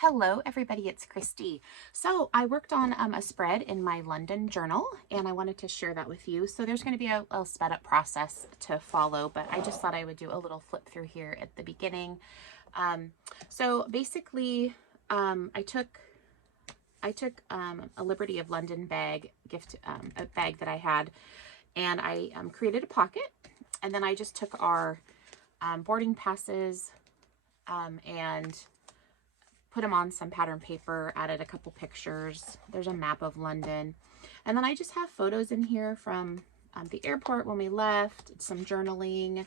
Hello everybody, it's Christy. So I worked on a spread in my London journal and I wanted to share that with you. So there's going to be a sped up process to follow, but I just thought I would do a little flip through here at the beginning. So basically I took a Liberty of London bag, a bag that I had, and I created a pocket, and then I just took our boarding passes and put them on some pattern paper, added a couple pictures. There's a map of London. And then I just have photos in here from the airport when we left, some journaling.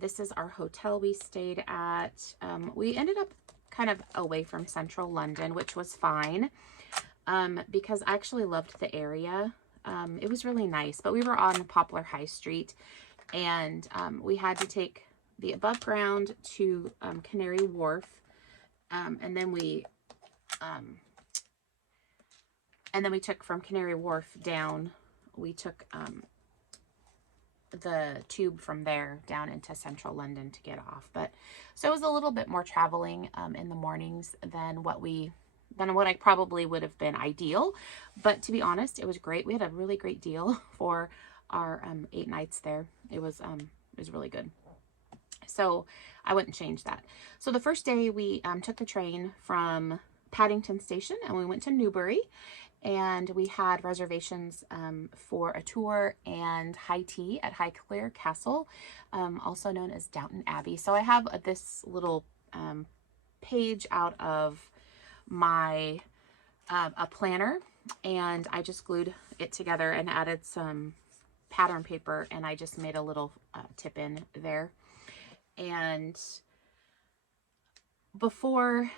This is our hotel we stayed at. We ended up kind of away from central London, which was fine because I actually loved the area. It was really nice, but we were on Poplar High Street and we had to take the above ground to Canary Wharf. And then we took from Canary Wharf down, we took the tube from there down into central London to get off. But so it was a little bit more traveling in the mornings than what I probably would have been ideal. But to be honest, it was great. We had a really great deal for our 8 nights there. It was really good. So I wouldn't change that. So the first day we took the train from Paddington Station and we went to Newbury, and we had reservations for a tour and high tea at Highclere Castle, also known as Downton Abbey. So I have this little page out of my a planner, and I just glued it together and added some pattern paper, and I just made a little tip in there. And before,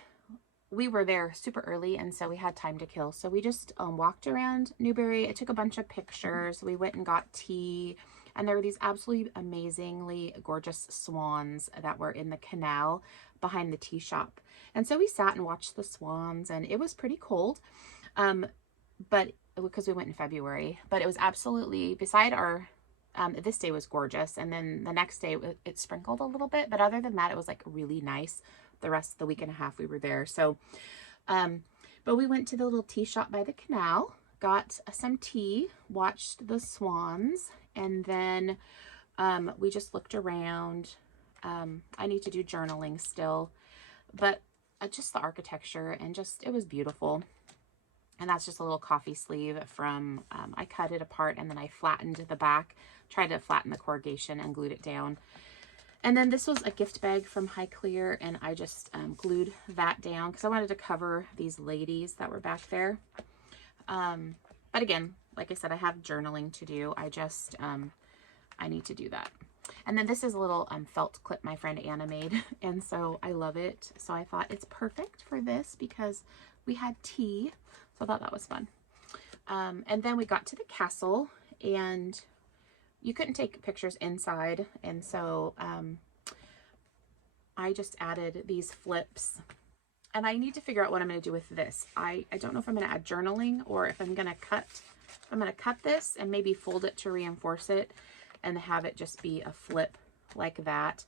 we were there super early, and so we had time to kill. So we just walked around Newbury. I took a bunch of pictures. We went and got tea, and there were these absolutely amazingly gorgeous swans that were in the canal behind the tea shop. And so we sat and watched the swans, and it was pretty cold, but because we went in February. But it was absolutely, beside our this day was gorgeous, and then the next day it sprinkled a little bit, but other than that it was like really nice the rest of the week and a half we were there. So but we went to the little tea shop by the canal, got some tea, watched the swans, and then we just looked around. I need to do journaling still, but just the architecture, and just it was beautiful. And that's just a little coffee sleeve from, I cut it apart and then I flattened the back, tried to flatten the corrugation and glued it down. And then this was a gift bag from Highclere, and I just glued that down because I wanted to cover these ladies that were back there. But again, like I said, I have journaling to do. I need to do that. And then this is a little felt clip my friend Anna made, and so I love it. So I thought it's perfect for this because we had tea. So I thought that was fun. And then we got to the castle, and you couldn't take pictures inside. And so I just added these flips. And I need to figure out what I'm going to do with this. I don't know if I'm going to add journaling or if I'm going to cut this and maybe fold it to reinforce it and have it just be a flip like that.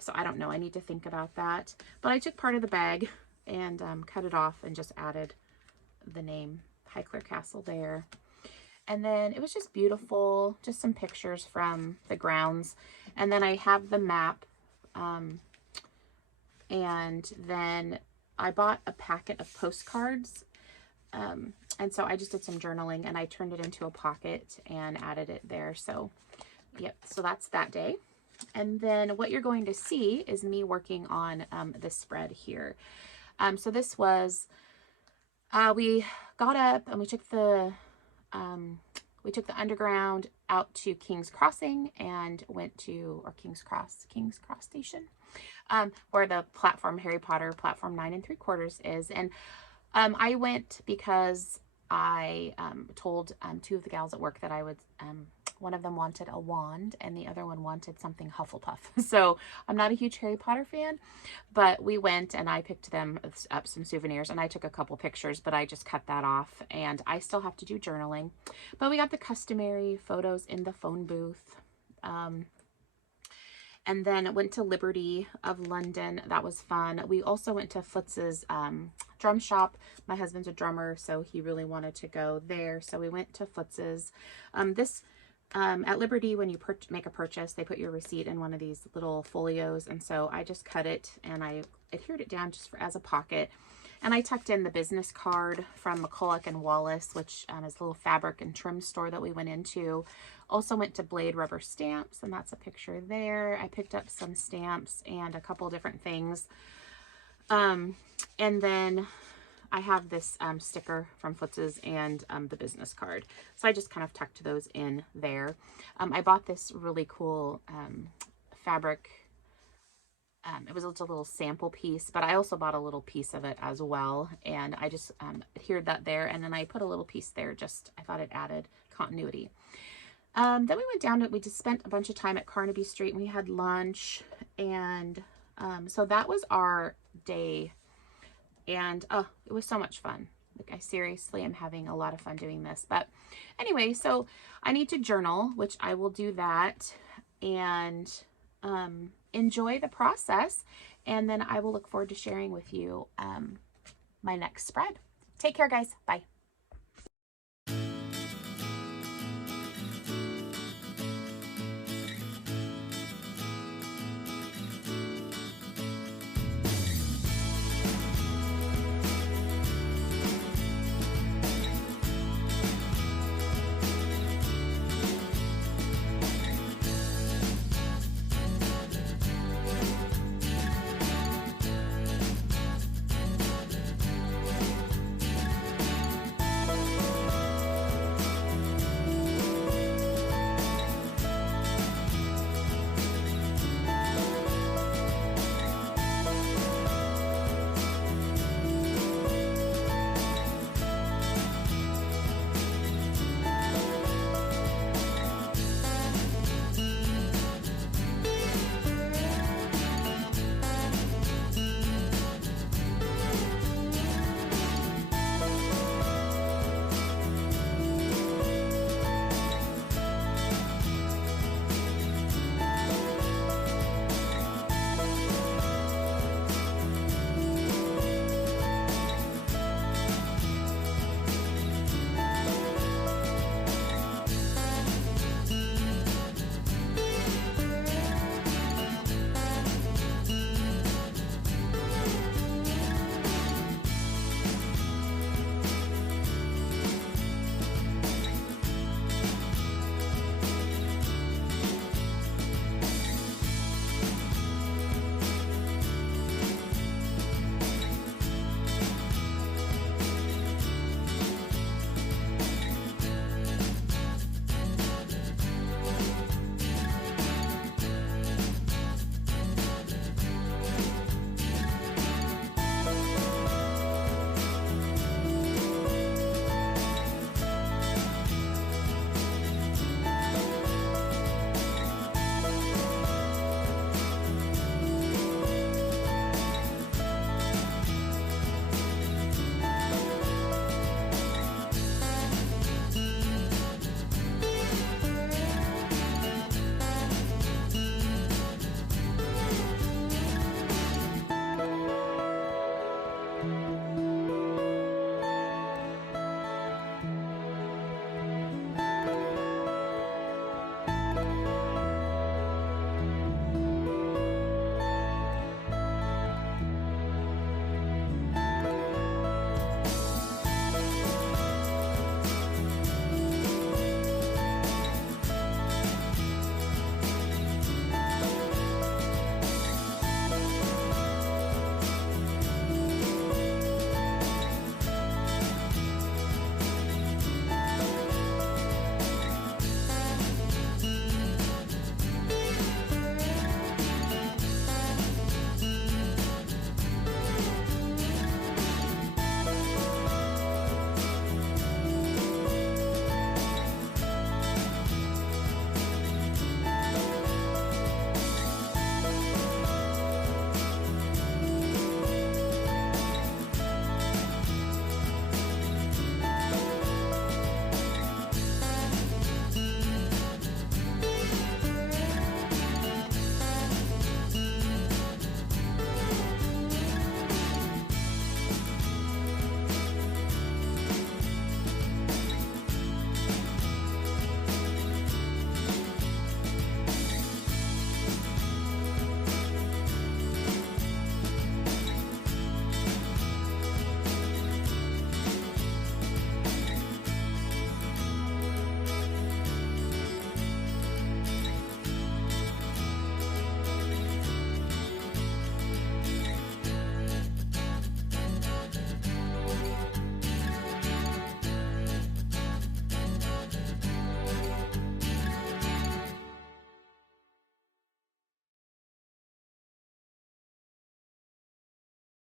So I don't know. I need to think about that. But I took part of the bag and cut it off and just added the name Highclere Castle there. And then it was just beautiful, just some pictures from the grounds. And then I have the map, and then I bought a packet of postcards, and so I just did some journaling and I turned it into a pocket and added it there. So yep, so that's that day. And then what you're going to see is me working on this spread here. So this was, we got up and we took the underground out to King's Crossing and went to, or King's Cross Station, where the platform, Harry Potter platform 9 3/4 is. And I went because I told 2 of the gals at work that I would, one of them wanted a wand and the other one wanted something Hufflepuff. So I'm not a huge Harry Potter fan, but we went and I picked them up some souvenirs, and I took a couple pictures, but I just cut that off, and I still have to do journaling. But we got the customary photos in the phone booth. And then went to Liberty of London. That was fun. We also went to Foots's drum shop. My husband's a drummer, so he really wanted to go there. So we went to Foots's. At Liberty, when you make a purchase, they put your receipt in one of these little folios. And so I just cut it and I adhered it down just as a pocket. And I tucked in the business card from McCulloch and Wallace, which is a little fabric and trim store that we went into. Also went to Blade Rubber Stamps, and that's a picture there. I picked up some stamps and a couple different things. And then I have this sticker from Foots's and the business card. So I just kind of tucked those in there. I bought this really cool fabric. It was a little sample piece, but I also bought a little piece of it as well. And I just adhered that there. And then I put a little piece there, just I thought it added continuity. Then we went down to, we just spent a bunch of time at Carnaby Street and we had lunch. And so that was our day. And oh, it was so much fun. Like, I seriously am having a lot of fun doing this. But anyway, so I need to journal, which I will do that. And enjoy the process. And then I will look forward to sharing with you my next spread. Take care, guys. Bye.